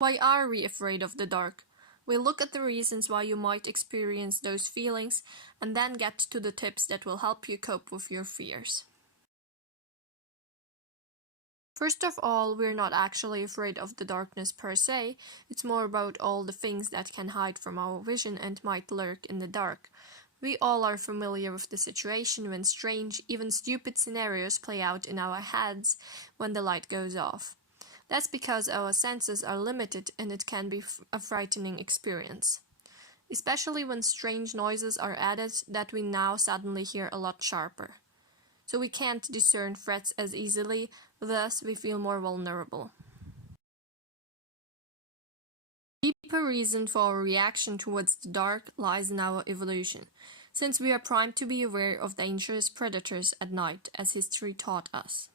Why are we afraid of the dark? We'll look at the reasons why you might experience those feelings and then get to the tips that will help you cope with your fears. First of all, we're not actually afraid of the darkness per se, it's more about all the things that can hide from our vision and might lurk in the dark. We all are familiar with the situation when strange, even stupid scenarios play out in our heads when the light goes off. That's because our senses are limited and it can be a frightening experience. Especially when strange noises are added that we now suddenly hear a lot sharper. So we can't discern threats as easily, thus we feel more vulnerable. The deeper reason for our reaction towards the dark lies in our evolution, since we are primed to be aware of dangerous predators at night, as history taught us.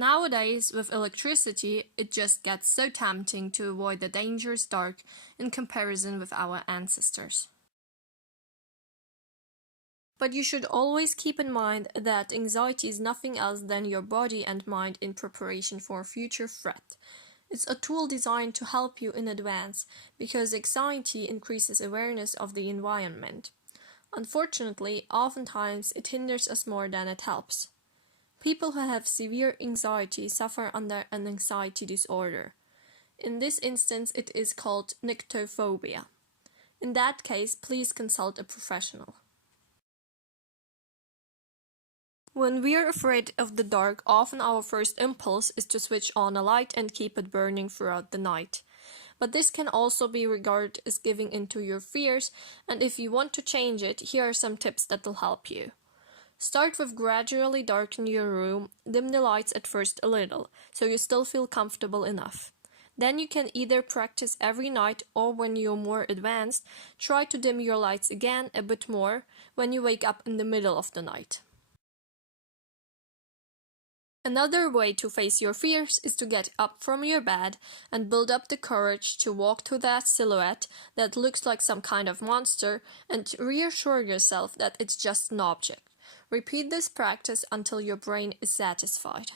Nowadays, with electricity, it just gets so tempting to avoid the dangerous dark in comparison with our ancestors. But you should always keep in mind that anxiety is nothing else than your body and mind in preparation for a future threat. It's a tool designed to help you in advance, because anxiety increases awareness of the environment. Unfortunately, oftentimes it hinders us more than it helps. People who have severe anxiety suffer under an anxiety disorder. In this instance, it is called nyctophobia. In that case, please consult a professional. When we're afraid of the dark, often our first impulse is to switch on a light and keep it burning throughout the night. But this can also be regarded as giving in to your fears, and if you want to change it, here are some tips that will help you. Start with gradually darken your room, dim the lights at first a little, so you still feel comfortable enough. Then you can either practice every night or when you're more advanced, try to dim your lights again a bit more when you wake up in the middle of the night. Another way to face your fears is to get up from your bed and build up the courage to walk to that silhouette that looks like some kind of monster and reassure yourself that it's just an object. Repeat this practice until your brain is satisfied.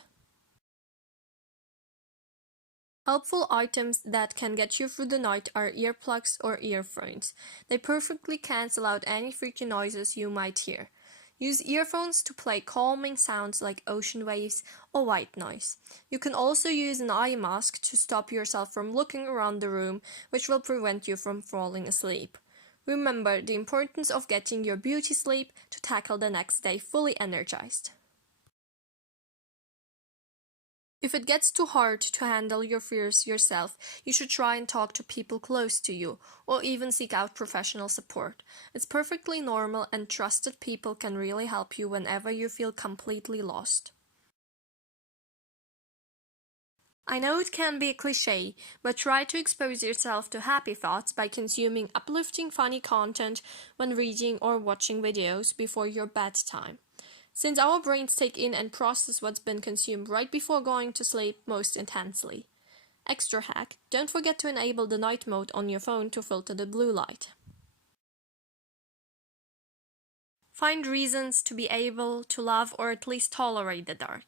Helpful items that can get you through the night are earplugs or earphones. They perfectly cancel out any freaky noises you might hear. Use earphones to play calming sounds like ocean waves or white noise. You can also use an eye mask to stop yourself from looking around the room, which will prevent you from falling asleep. Remember the importance of getting your beauty sleep to tackle the next day fully energized. If it gets too hard to handle your fears yourself, you should try and talk to people close to you, or even seek out professional support. It's perfectly normal, and trusted people can really help you whenever you feel completely lost. I know it can be a cliché, but try to expose yourself to happy thoughts by consuming uplifting funny content when reading or watching videos before your bedtime. Since our brains take in and process what's been consumed right before going to sleep most intensely. Extra hack, don't forget to enable the night mode on your phone to filter the blue light. Find reasons to be able to love or at least tolerate the dark.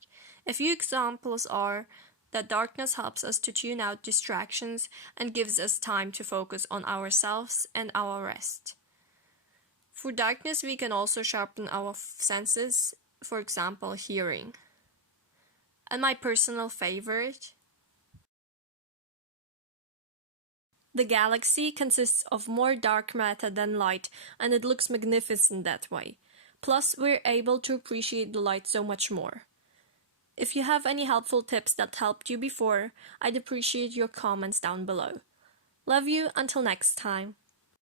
A few examples are that darkness helps us to tune out distractions and gives us time to focus on ourselves and our rest. Through darkness, we can also sharpen our senses, for example, hearing. And my personal favorite, the galaxy consists of more dark matter than light, and it looks magnificent that way. Plus, we're able to appreciate the light so much more. If you have any helpful tips that helped you before, I'd appreciate your comments down below. Love you, until next time.